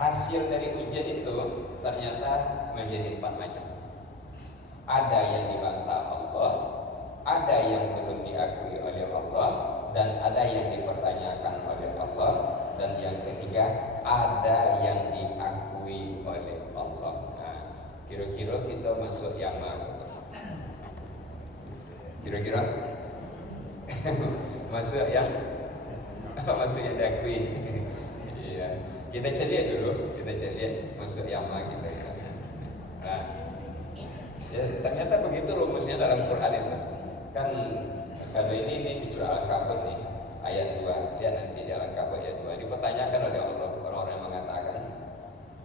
hasil dari ujian itu ternyata menjadi 4 macam. Ada yang dibantah Allah, ada yang belum diakui oleh Allah, dan ada yang dipertanyakan oleh Allah, dan yang ketiga ada yang diakui oleh Allah. Nah, kira-kira kita masuk yang mana? Kira-kira masuk yang diakui. Iya. Kita cek dulu, masuk yang mana kita. Nah, ya, ternyata begitu rumusnya dalam Quran itu. Kan kalau ini di surah Al-Kahf nih, ayat 2. Lihat nanti di Al-Kahf ayat 2 dipertanyakan oleh Allah orang-orang yang mengatakan.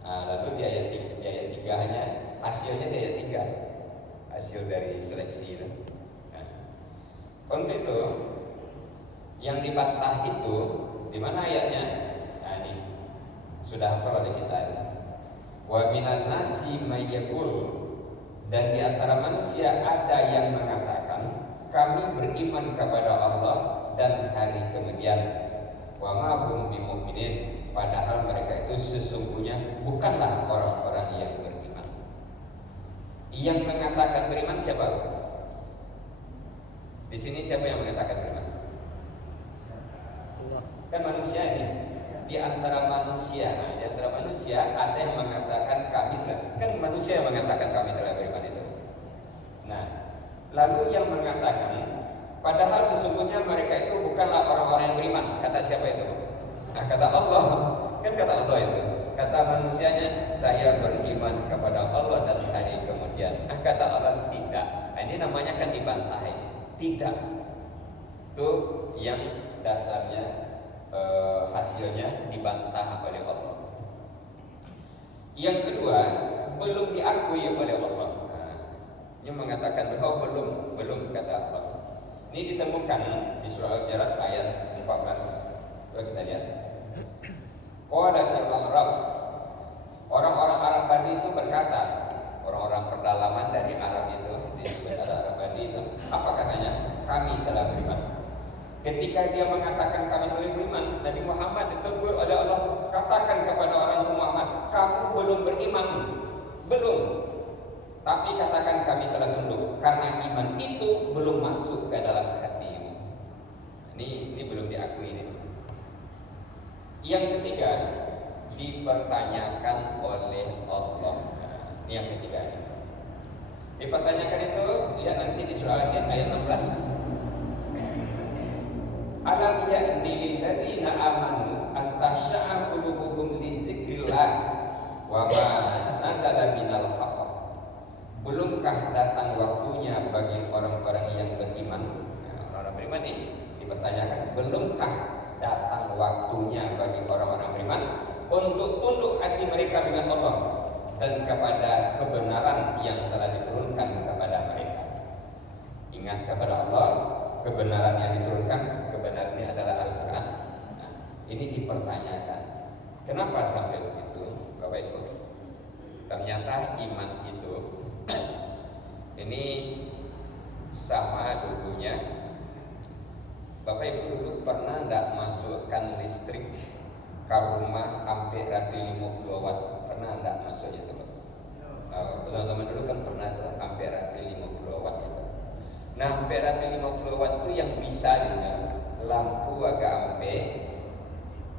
Lalu di ayat 3-nya hasilnya di ayat 3. Hasil dari seleksi itu. Untuk itu yang dibantah itu di mana ayatnya? Nah, ini sudah hafal oleh kita. Wa minan nasi may yaqul, dan di antara manusia ada yang mengatakan kami beriman kepada Allah dan hari kemudian. Wa ma hum bimu'minin, padahal mereka itu sesungguhnya bukanlah orang-orang yang beriman. Yang mengatakan beriman siapa? Di sini siapa yang mengatakan beriman? Kan manusia ini. Di antara manusia ada yang mengatakan kami telah. Kan manusia yang mengatakan kami telah beriman itu. Nah, lalu yang mengatakan padahal sesungguhnya mereka itu bukanlah orang-orang yang beriman. Kata siapa itu? Nah, kata Allah. Kan kata Allah itu. Kata manusianya, saya beriman kepada Allah dan hari kemudian. Nah, kata Allah tidak. Nah, ini namanya kan dibantah ini. Tidak. Itu yang dasarnya hasilnya dibantah oleh Allah. Yang kedua, belum diakui oleh Allah. Ini mengatakan bahwa belum kata Allah. Ini ditemukan di surah Al-Jarat ayat 14. Coba kita lihat. Qalatul Arab, orang-orang Arab Bani itu berkata, orang-orang pedalaman dari Arab itu disebut Arab Bani itu, apa katanya? Kami telah beriman. Ketika dia mengatakan kami telah beriman, Nabi Muhammad ditegur oleh Allah, katakan kepada orang tua Muhammad, kamu belum beriman, belum. Tapi katakan kami telah tunduk, karena iman itu belum masuk ke dalam hatimu. Ini belum diakui ini. Yang ketiga, dipertanyakan oleh Allah. Ini yang ketiga. Dipertanyakan itu, lihat nanti di surah ayat 16. Alam ya'ni lillazina amanu an takhsha'a qulubuhum li dzikrillah wa ma nazala minal haqq. Belumkah datang waktunya bagi orang-orang yang beriman? Orang-orang beriman nih dipertanyakan, belumkah datang waktunya bagi orang-orang beriman untuk tunduk hati mereka dengan Allah dan kepada kebenaran yang telah diturunkan kepada mereka. Ingat kepada Allah, kebenaran yang diturunkan, kebenaran ini adalah Al-Quran. Nah, ini dipertanyakan. Kenapa sampai begitu, Bapak Ibu? Ternyata iman itu ini sama dulunya. Bapak Ibu dulu pernah tidak masukkan listrik ke rumah hampir 50 watt? Pernah tidak masuknya teman? Teman-teman dulu kan pernah tuh hampir 50 watt itu. Nah, hampir 50 watt itu yang bisa dengan lampu agak ampe,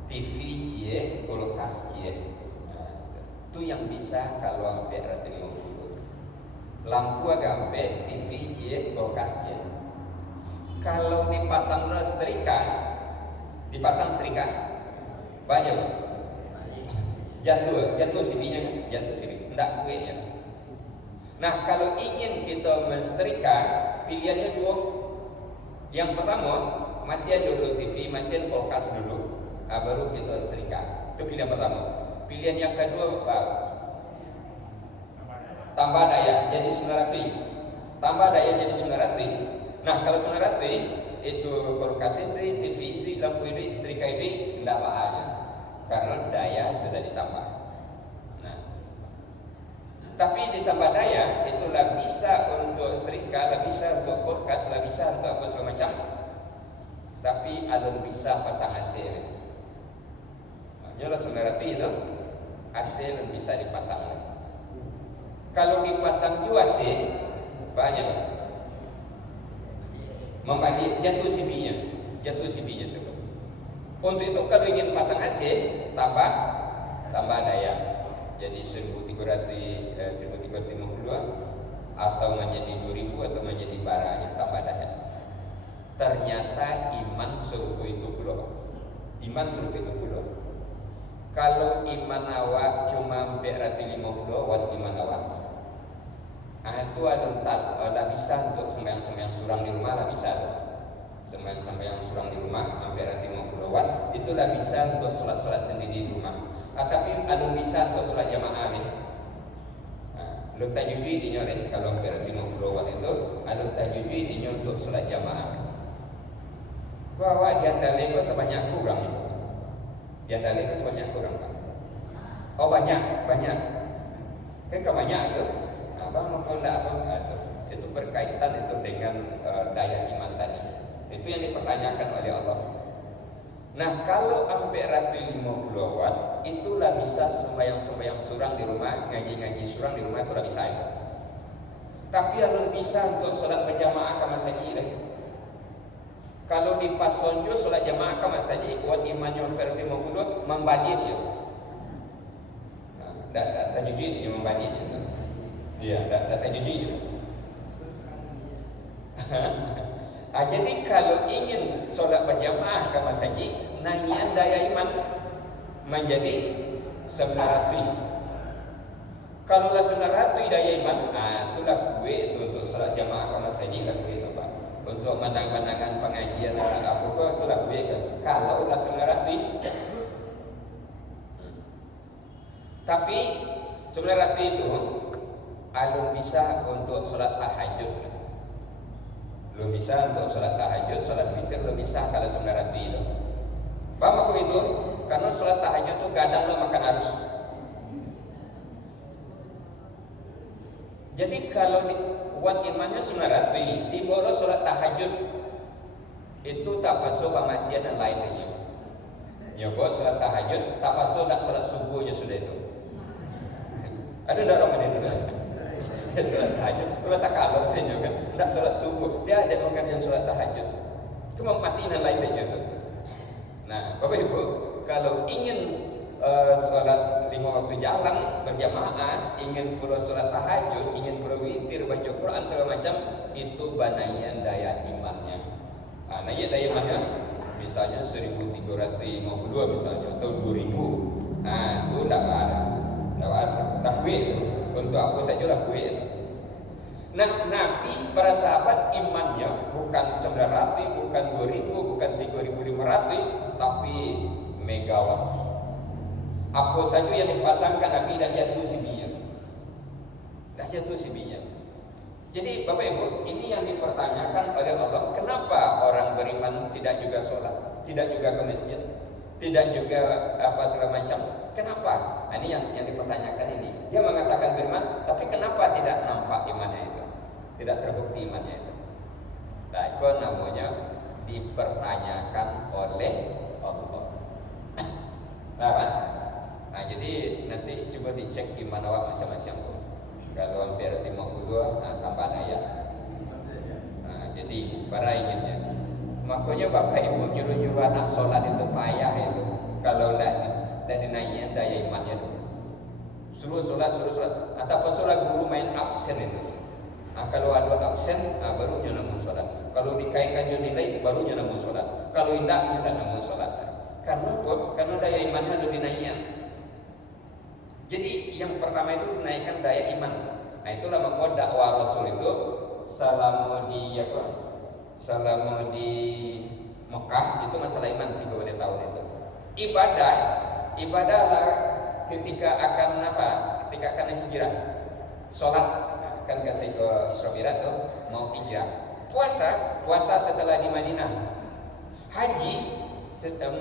TV cie, kulkas cie. Itu yang bisa kalau hampir 50. Lampu agak ampe, TV cie, kulkas cie. Kalau dipasang setrika, banyak jatuh sipinya, enggak gue ya. Nah, kalau ingin kita mensetrika, pilihannya dua. Yang pertama, matian dulu TV, matian kulkas dulu, baru kita setrika. Itu pilihan pertama. Pilihan yang kedua, tambah daya jadi 900. Tambah daya jadi 900. Nah, kalau 900 itu kulkas itu, TV itu, lampu itu, setrika itu tidak bahaya karena daya sudah ditambah. Nah, tapi ditambah daya itulah bisa untuk setrika, lah bisa untuk kulkas, lah bisa untuk apa semacam. Tapi ada bisa pasang AC. Nyolah 900 itu. AC bisa dipasang. Kalau dipasang juga AC banyak membalik jatuh CB-nya tuh. Untuk itu kalau ingin pasang AC tambah daya. Jadi 1350 atau menjadi 2000 atau menjadi baranya tambah daya. Ternyata iman suruh itu puluh. Kalau iman awak cuma 450 watt iman awak. Itu ada bisa untuk sembahyang surang di rumah lah bisa. Sembahyang surang di rumah hampir 50 watt itulah bisa untuk sholat sendiri di rumah. Tapi ada bisa untuk sholat jamaah ni. Lu tajwid ini oleh kalau hampir 50 watt itu ada tajwid ini untuk sholat jamaah. Bahwa jandalnya itu sebanyak kurang itu. Jandalnya itu sebanyak kurang Pak. Oh banyak. Kan kebanyak itu. Abang mau enggak apa itu berkaitan itu dengan daya iman tadi. Itu yang dipertanyakan oleh Allah. Nah kalau sampai 150 watt itulah bisa sembahyang surang di rumah, ngaji surang di rumah itulah bisa itu. Tapi yang bisa untuk sholat berjamaah ke masjid lagi. Kalau di Pasonjo sholat jamaah ke masjid, watt imannya sampai 50 membalik ya. Nah, tajwid dia membalik itu. Iya, data jujur. Jadi kalau ingin sholat berjamaah ke masjid, naikkan daya iman menjadi 900. Kalau lah 900 daya iman, itulah gue itu untuk sholat jamaah ke masjid lah gue itu Pak. Untuk pandangan pengajian apa itulah gue kan. Kalau lah 900, tapi 900 itu belum bisa untuk sholat tahajud. Belum bisa untuk sholat tahajud, sholat witir belum bisa kalau 900 itu. Bang aku itu, karena sholat tahajud itu kadang lo makan harus. Jadi kalau buat imannya 900, di bawah sholat tahajud itu tak pasuk pengajian dan lainnya. Ya buat sholat tahajud, tak pasuk tak sholat subuhnya sudah itu. Ada orang itu kan? Sholat tahajud, kalau tak kalah saya juga, tidak sholat subuh, dia ada orang yang sholat tahajud, cuma mati dan lainnya itu. Nah, Bapak Ibu, kalau ingin sholat 5 waktu jalan berjamaah, ingin pula sholat tahajud, ingin pula witir, baca Quran segala macam, itu banaian daya imannya. Naik daya imannya, misalnya 1352 misalnya, atau 2000. Itu tidak ada, takwil itu. Untuk apa saja lah gue. Nah Nabi para sahabat imannya bukan 900, bukan 2000, bukan 3500, tapi megawatt. Apa saja yang dipasangkan Nabi dah jatuh sibinya. Jadi Bapak Ibu, ini yang dipertanyakan oleh Allah. Kenapa orang beriman tidak juga sholat, tidak juga ke masjid, tidak juga apa segala macam? Kenapa? Ini yang dipertanyakan ini. Dia mengatakan beriman, tapi kenapa tidak nampak imannya itu? Tidak terbukti imannya itu. Nah, itu namanya dipertanyakan oleh Allah. Nah, jadi nanti coba dicek iman awak masing-masing. Kalau hampir 52, tambah daya. Nah, jadi para inginnya. Makanya Bapak Ibu nyuruh anak sholat itu payah itu. Kalau tidak dinaikkan daya imannya itu. Suruh sholat. Atau sholat guru main absen itu. Kalau ada absen, baru nyamu sholat. Kalau dikaitkan nilai, baru nyamu sholat. Kalau tidak nyamu sholat. Karena apa? Karena daya imannya ada dinaikkan. Jadi yang pertama itu dinaikkan daya iman. Nah itulah maka dakwah Rasul itu selama di Mekah itu masalah iman 3 tahun itu. Ibadah lah ketika akan hijrah. Sholat kan ketika Isra Mi'raj tuh mau hijrah. Puasa setelah di Madinah. Haji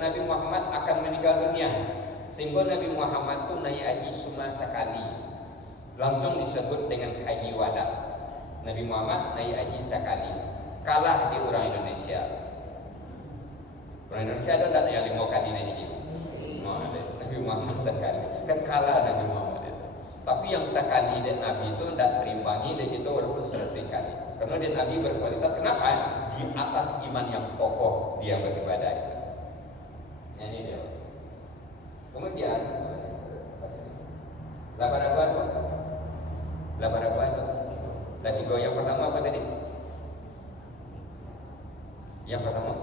Nabi Muhammad akan meninggal dunia. Sehingga Nabi Muhammad tuh naik haji cuma sekali. Langsung disebut dengan haji wada. Nabi Muhammad naik haji sekali. Kalah di orang Indonesia. Orang Indonesia ada yang 5 kali naik haji. Nabi Muhammad sekali. kan kalah Nabi Muhammad itu. Tapi yang sekali dia Nabi itu tidak berimbangi dia itu walaupun 100 kali. Karena dia Nabi berkualitas, kenapa? Di atas iman yang kokoh dia beribadah itu. Ini dia. Kemudian laba-laba itu, laba-laba itu. Tadi yang pertama apa tadi? Yang pertama,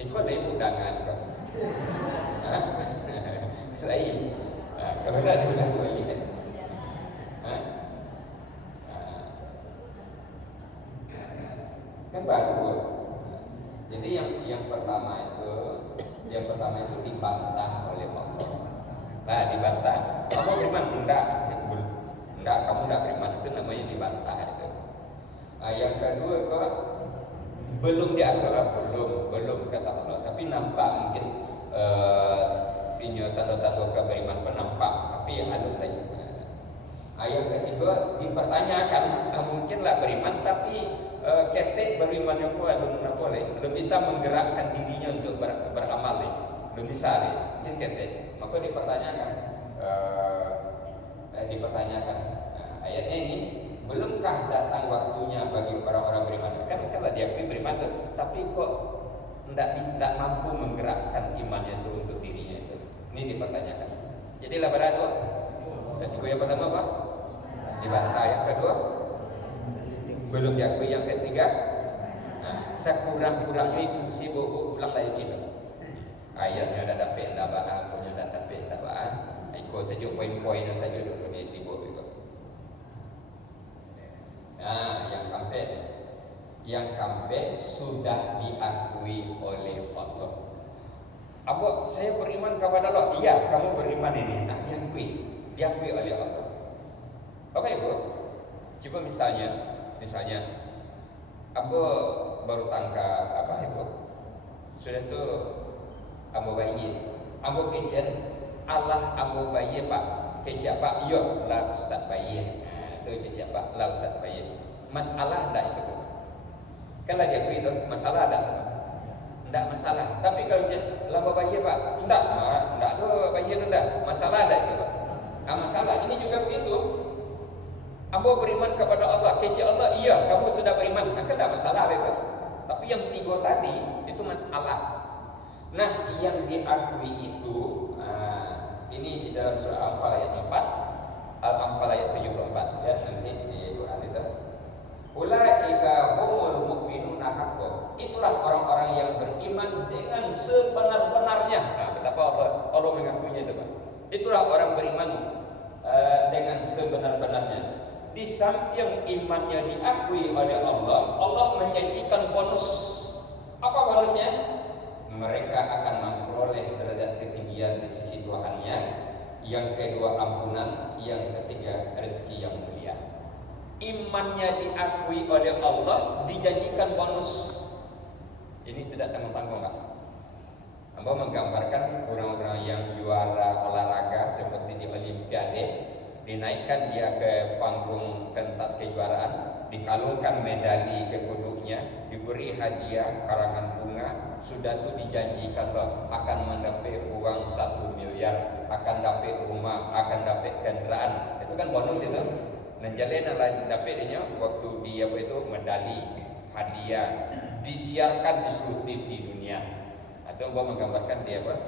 itu ada undangan kok. Lain. Kalau ada undangan lagi kan. Kan baru. Jadi yang pertama itu dibantah oleh Allah. Nah, dibantah. Kamu beriman? Enggak, kamu enggak beriman. Itu namanya dibantah itu. Yang kedua kok belum diakhirat, belum kata Allah. Tapi nampak mungkin tanda-tanda keberiman penampak, tapi yang ada lagi. Yang ketiga dipertanyakan, mungkinlah beriman tapi ketek beriman yang kuat belum boleh, belum bisa menggerakkan dirinya untuk beramal, belum bisa, mungkin ketek. Maka dipertanyakan ayatnya ini, belumkah datang waktunya bagi orang-orang beriman? Kan kalau diakui beriman itu, tapi kok tidak mampu menggerakkan imannya itu untuk dirinya itu. Ini dipertanyakan. Jadi labar itu. Yang pertama apa? Dibantah. Yang kedua belum diakui. Yang ketiga, sekurang-kurangnya itu sibuk ulang lagi gitu. Ayatnya dah dapat dabaan, punya dah dapat dabaan. Ikut saja poin-poin saja dulu di buku itu. Yang kampek sudah diakui oleh Allah. Abu, saya beriman kepada Allah. Iya, kamu beriman ini. Nah, diakui oleh Allah. Apa itu? Coba misalnya, Abu baru tangkap apa itu? Sudah tu Abu bayi, Abu kecil, Allah Abu bayi pak, kecil pak, yo lah Ustaz bayi. Itu kecil pak, lah Ustaz bayi. Masalah dah itu. Kalau dia akui itu masalah dah. Tidak masalah. Tapi kalau dia lama bayi pak, tidak ada bayi tidak. Masalah dah itu. Masalah ini juga begitu. Ambo beriman kepada Allah, kecil Allah, iya kamu sudah beriman, maka tidak masalah itu. Tapi yang tiga tadi itu masalah. Nah, yang diakui itu, ini di dalam surah Al-Anfal ayat 4, Al-Anfal ayat 74 ya, nanti di Quran itu. Ulaika humul mu'minuna haqqan. Itulah orang-orang yang beriman dengan sebenar-benarnya. Nah, betapa Allah mengakuinya itu, Pak. Itulah orang beriman dengan sebenar-benarnya. Di samping imannya diakui oleh Allah, Allah menjanjikan bonus. Apa bonusnya? Mereka akan memperoleh derajat ketinggian di sisi Tuhannya. Yang kedua ampunan, yang ketiga rezeki yang mulia. Imannya diakui oleh Allah, dijanjikan bonus. Ini tidak tanggung-tanggung, Pak. Amba menggambarkan orang-orang yang juara olahraga seperti di Olimpiade, dinaikkan dia ke panggung pentas kejuaraan, dikalungkan medali ke punduknya, diberi hadiah karangan bunga, sudah itu dijanjikan loh akan mendapat uang 1 miliar, akan dapat rumah, akan dapat kendaraan. Itu kan bonus itu. Dan jalan lain dapatnya waktu dia itu medali, hadiah, disiarkan di seluruh TV dunia. Atau gua menggambarkan dia apa?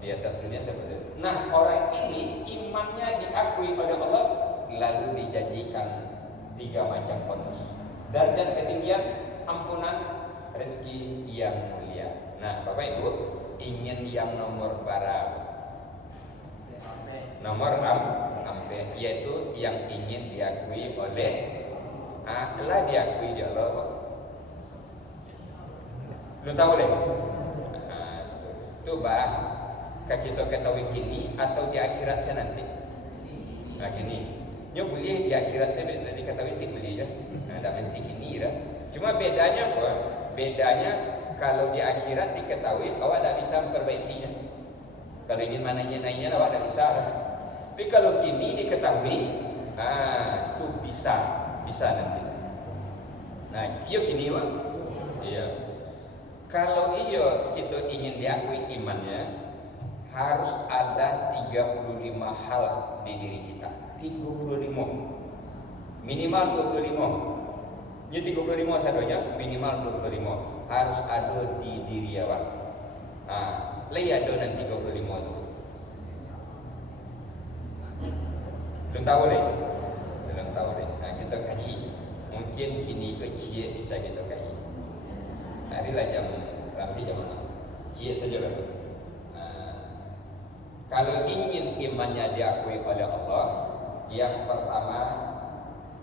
Di atas dunia seperti itu. Nah, orang ini imannya diakui oleh Allah, lalu dijanjikan 3 macam bonus. Derajat ketinggian, ampunan, rezeki yang mulia. Nah, Bapak Ibu, ingin yang nomor berapa? Nomor ampe, yaitu yang ingin diakui oleh Allah, diakui di Allah. Lu tahu deh? Itu bah kita ketahui kini atau di akhirat saya nanti. Nah kini, nyo boleh di akhirat saya nanti ketahui tik boleh je. Dah mesti kini dah. Cuma bedanya apa? Bedanya kalau di akhirat diketahui, awak tak bisa memperbaikinya. Kalau ingin naiknya awak tak bisa. Tapi kalau kini diketahui, itu bisa nanti. Nah, iyo kini wah, iya. Kalau iyo kita ingin diakui imannya, harus ada 35 hal di diri kita. 35 minimal 25. Ini 35 sadonya minimal 25 harus ada di diri awak. Lihat ada nanti 35 itu. Belum tahu leh. Nah, kita kaji. Mungkin kini kecil bisa kita kaji. Harilah nanti jam 6. Cie saja lah. Kalau ingin imannya diakui oleh Allah, yang pertama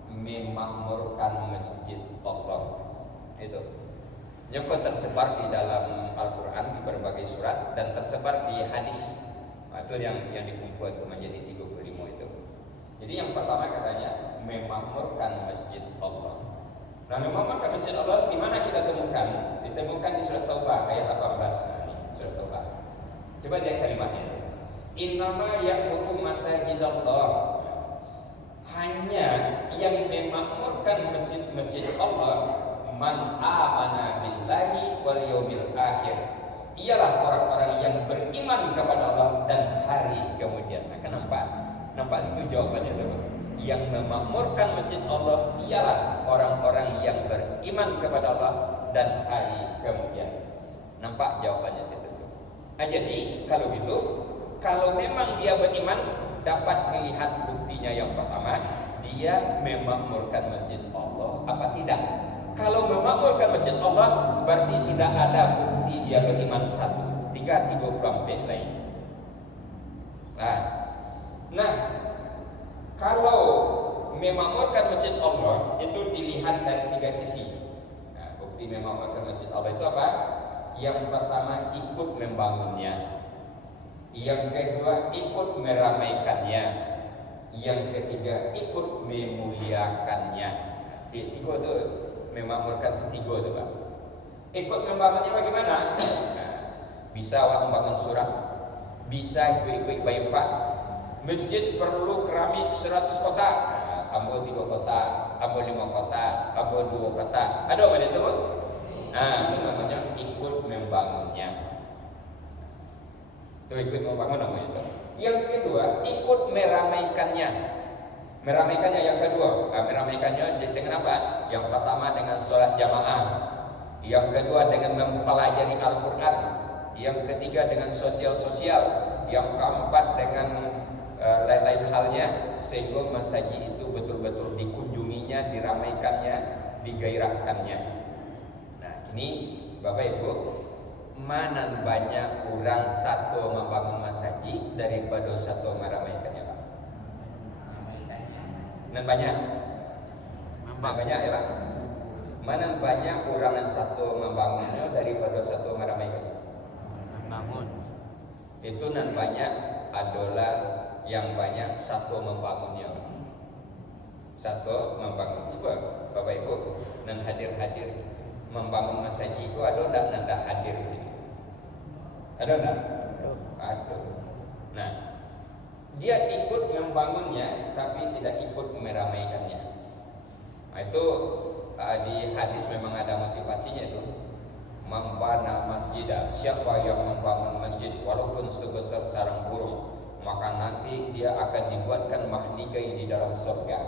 memakmurkan masjid Allah. Itu. Nyoko tersebar di dalam Al-Quran di berbagai surat dan tersebar di hadis. Itu yang dikumpulkan itu menjadi 35 itu. Jadi yang pertama katanya memakmurkan masjid Allah. Nah, memakmurkan masjid Allah di mana kita temukan? Ditemukan di surat Taubah ayat 18. Nah, ini surat Taubah. Coba lihat kalimatnya. Innama ya'muru masajidallah. Hanya yang memakmurkan masjid-masjid Allah man amana billahi wal yaumil akhir. Ialah orang-orang yang beriman kepada Allah dan hari kemudian. Akan nampak situ jawabannya teman. Yang memakmurkan masjid Allah ialah orang-orang yang beriman kepada Allah dan hari kemudian. Nampak jawabannya situ. Jadi kalau gitu, kalau memang dia beriman, dapat melihat buktinya yang pertama, dia memakmurkan masjid Allah apa tidak. Kalau memakmurkan masjid Allah, berarti sudah ada bukti dia beriman 1, 3, 34 lain. Nah, kalau memakmurkan masjid Allah itu dilihat dari 3 sisi. Nah, bukti memakmurkan masjid Allah itu apa? Yang pertama ikut membangunnya. Yang kedua ikut meramaikannya. Yang ketiga ikut memuliakannya. Tiga itu memakmurkan 3 itu Pak. Ikut membangunnya bagaimana? Bisa awak membangun surah, bisa ikut bayar. Masjid perlu keramik 100 kotak. Ambo 3 kotak, ambo 5 kotak, ambo 2 kotak. Ada apa itu? Itu namanya ikut membangunnya. Itu ikut membangun namanya itu. Yang kedua, ikut meramaikannya. Meramaikannya yang kedua, meramaikannya dengan apa? Yang pertama dengan sholat jamaah. Yang kedua dengan mempelajari Al-Quran. Yang ketiga dengan sosial-sosial. Yang keempat dengan lain-lain halnya, sehingga masjid itu betul-betul dikunjunginya, diramaikannya, digairahkannya. Nah, ini Bapak Ibu, mana banyak orang satu membangun masjid daripada satu meramaikannya, Pak? Nan banyak ya, Pak? Mana banyak orang yang satu membangunnya daripada satu meramaikannya? Membangun. Itu nan banyak adalah yang banyak satu membangunnya. Satu membangun. Coba Bapak Ibu nan hadir membangun masjid itu ada enggak nanda hadir gitu? Ada enggak? Ada. Nah, dia ikut membangunnya tapi tidak ikut meramaikannya. Nah, itu di hadis memang ada motivasinya itu. Membana masjidah, siapa yang membangun masjid walaupun sebesar sarang burung, maka nanti dia akan dibuatkan mahligai di dalam surga.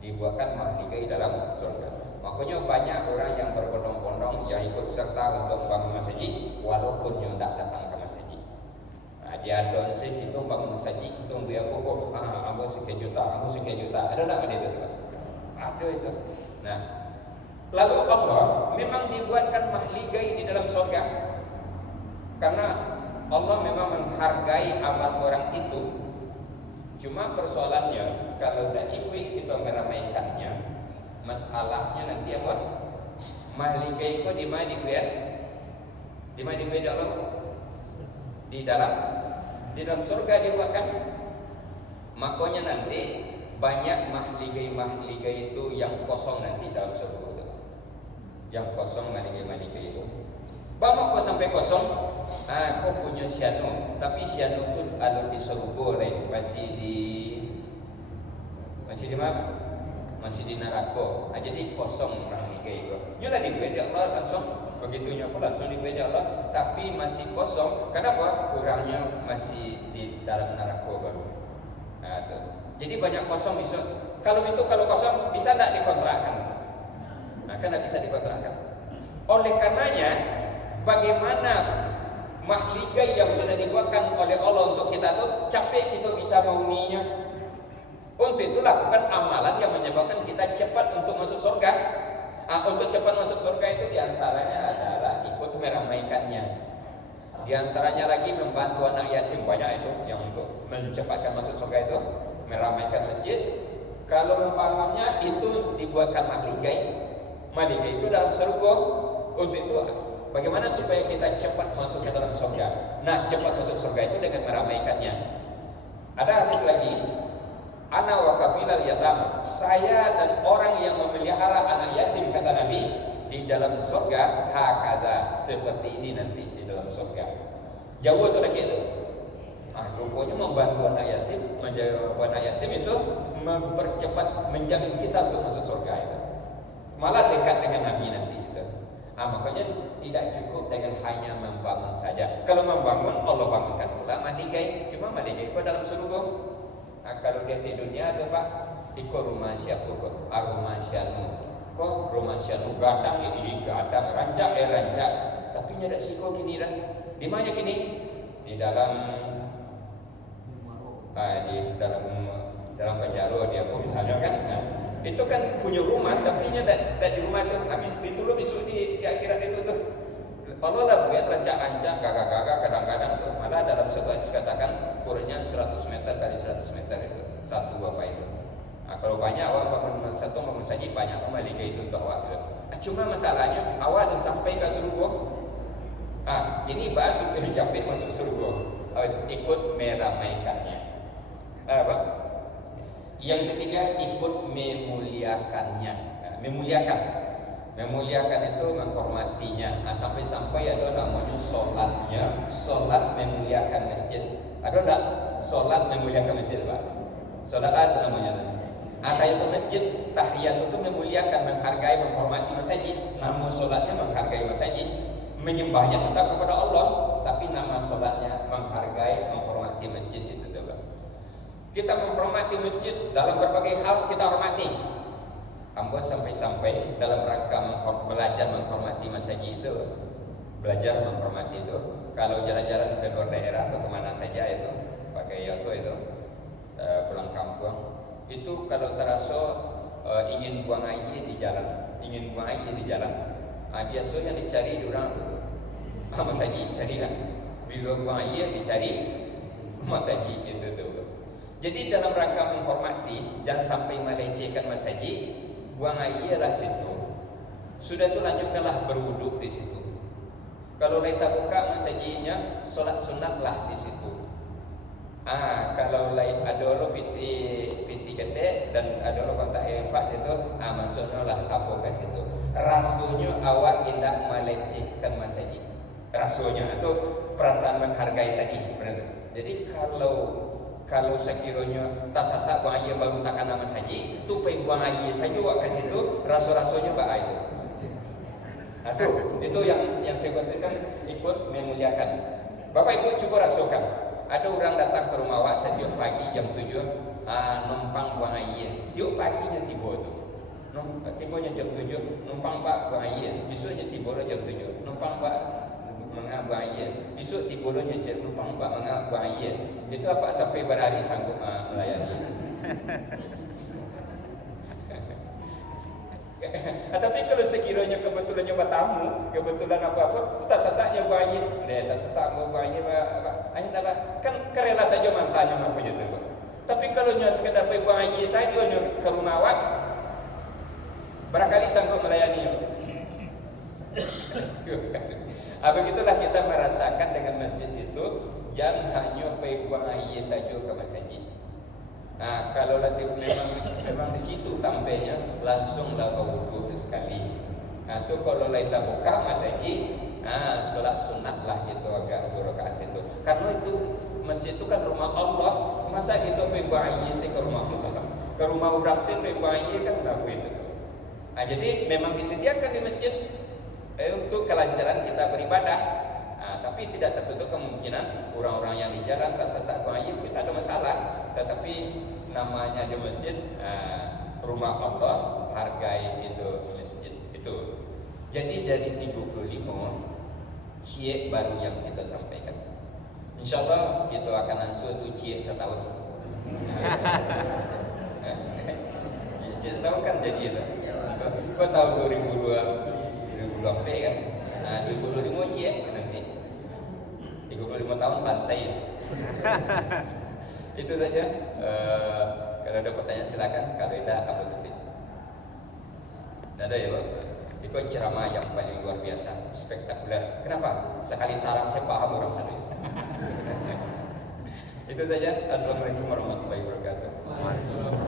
Dibuatkan mahligai dalam surga. Makanya banyak orang yang berbondong-bondong yang ikut serta untuk membangun masjid walaupun dia tidak datang ke masjid. Nah, dia don sih itu bangun masjid itu dia pokok ambo sekian juta. Ada tak ada itu? Ada itu. Nah, lalu Allah memang dibuatkan mahligai di dalam surga karena Allah memang menghargai amal orang itu. Cuma persoalannya kalau tidak ikut kita meramaikannya, masalahnya nanti apa? Mahligai itu di mana dibuat? Di mana dibuat Allah? Di dalam surga dibuatkan. Makanya nanti banyak mahligai itu yang kosong nanti dalam surga itu. Yang kosong mahligai itu. Bapak kok sampai kosong? Kok punya sianu, tapi sianu itu ada di surga, masih di mana? masih di neraka. Jadi kosong rahmika itu. Nyolah diberi Allah langsung begitunya pun langsung diberi Allah, tapi masih kosong. Kenapa? Kurangnya masih di dalam neraka baru. Nah, itu. Jadi banyak kosong bisa. Kalau kosong bisa tidak dikontrakkan? Nah, kan tidak bisa dikontrakkan. Oleh karenanya, bagaimana mahligai yang sudah dibuatkan oleh Allah untuk kita tuh capek kita bisa menghuninya. Untuk itu lakukan amalan yang menyebabkan kita cepat untuk masuk surga. Untuk cepat masuk surga itu diantaranya adalah ikut meramaikannya. Diantaranya lagi membantu anak yatim, banyak itu yang untuk mencepatkan masuk surga itu meramaikan masjid. Kalau membangunnya itu dibuatkan mahligai. Mahligai itu dalam surga. Untuk itu bagaimana supaya kita cepat masuk ke dalam surga? Nah, cepat masuk surga itu dengan meramaikannya. Ada hadis lagi, ana wa kafilal yatama, saya dan orang yang memelihara anak yatim, kata Nabi, di dalam surga hakaza, seperti ini nanti di dalam surga. Jauh itu lagi itu. Rupanya membantu anak yatim, menjaga anak yatim itu mempercepat, menjamin kita untuk masuk surga itu. Malah dekat dengan Nabi nanti itu. Makanya tidak cukup dengan hanya membangun saja. Kalau membangun, Allah bangunkan pula mahligai. Cuma mahligai itu dalam surga. Kalau dia di dunia tu Pak, ikut rumah siapa kok? Rumah syanu. Kok rumah syanu gadang ini gadang, rancak rancak. Tapi nyada siko kini dah. Di mana kini? Di dalam dalam penjara dia pun misalnya kan. Nah, itu kan punya rumah, tapi nya tak di rumah tu. Habis itu lo besok di akhirat itu tu. Allah lah buat rancak-rancak, gagak-gagak kadang-kadang tu. Malah dalam satu hadis katakan ukurannya 100 meter kali 100 meter itu. Satu apa itu. Kalau banyak awak bangun satu bangun saja banyak mahligai itu untuk awak. Cuma masalahnya awak dah sampai ke surga. Jadi bahas supaya capek masuk surga. Ikut meramaikannya. Yang ketiga, ikut memuliakannya. Memuliakan itu menghormatinya. Sampai-sampai ada namanya solatnya. Solat memuliakan masjid. Ada tak solat memuliakan masjid, Pak? Solat itu namanya. Itu masjid, tahiyat itu memuliakan, menghargai, menghormati masjid. Nama solatnya menghargai masjid. Menyembahnya tetap kepada Allah, tapi nama solatnya menghargai, menghormati masjid itu. Kita menghormati masjid dalam berbagai hal, kita hormati. Hamba sampai-sampai dalam rangka belajar menghormati masjid itu, belajar menghormati itu. Kalau jalan-jalan ke luar daerah atau kemana saja itu, pakai auto itu, pulang kampung, itu kalau terasa ingin buang air di jalan, biasanya dicari orang itu. Masjid carilah. Bila buang air dicari masjid itu tu. Jadi dalam rangka menghormati, jangan sampai melecehkan masjid, buang airlah situ. Sudah tu lanjutkanlah berwuduk di situ. Kalau kita buka masjidnya, solat sunatlah di situ. Kalau lain ada lo piti ketek dan ada lo kontak empat situ, maksudnya lah apa ke situ. Rasanya awak tidak melecehkan masjid. Rasanya atau perasaan menghargai tadi. Jadi kalau sekiranya tak sasak buang air baru takkan nama saji, tu pergi buang air saja awak ke situ, rasa-rasanya bak itu. Itu yang saya katakan ikut memuliakan. Bapak Ibu cuba rasakan. Ada orang datang ke rumah awak setiap pagi jam 7, numpang buang air. Tiap paginya tiba tu. Tibanya jam 7, numpang pak buang air. Besoknya tiba jam 7, numpang pak mengapa air. Besok tiba-tiba cek numpang pak mengapa air. Itu apa sampai berhari sanggup melayani. Tapi kalau sekiranya kebetulannya bertamu, kebetulan apa-apa, tak sesaknya buang air. Tak sesak buang air air tak kan kerela saja mantannya apa je tu. Tapi kalau nya sekadar pergi buang air saja ke rumah awak, barangkali sanggup melayani. Begitulah kita merasakan dengan masjid itu, jangan hanya pergi buang air saja ke masjid. Kalau latih memang di situ tampilnya, langsunglah berwudu sekali. Tu kalau kita buka masjid, solat sunat lah itu agak 2 rakaat situ. Karena itu masjid itu kan rumah Allah, masa kita pergi buang air ke rumah Allah. ke rumah orang sih bayi kan berapa itu. Nah, jadi memang disediakan di masjid untuk kelancaran kita beribadah. Nah, tapi tidak tertutup kemungkinan orang-orang yang di jalan tak sesak bayi itu tak ada masalah. Tetapi namanya di masjid, rumah Allah, hargai itu masjid itu. Jadi dari 35 ciek baru yang kita sampaikan. InsyaAllah kita akan ansur tu ciek setahun. Ciek setahun kan jadi itu. Kau tahun 2020 kan? Nah 2025 ciek nanti. 35 tahun bansai. Itu saja. Kalau ada pertanyaan silakan. Kalau tidak apa tutup. Tidak ada ya Pak? Itu ceramah yang paling luar biasa, spektakuler. Kenapa? Sekali taram saya paham orang sana. Itu saja. Assalamualaikum warahmatullahi wabarakatuh.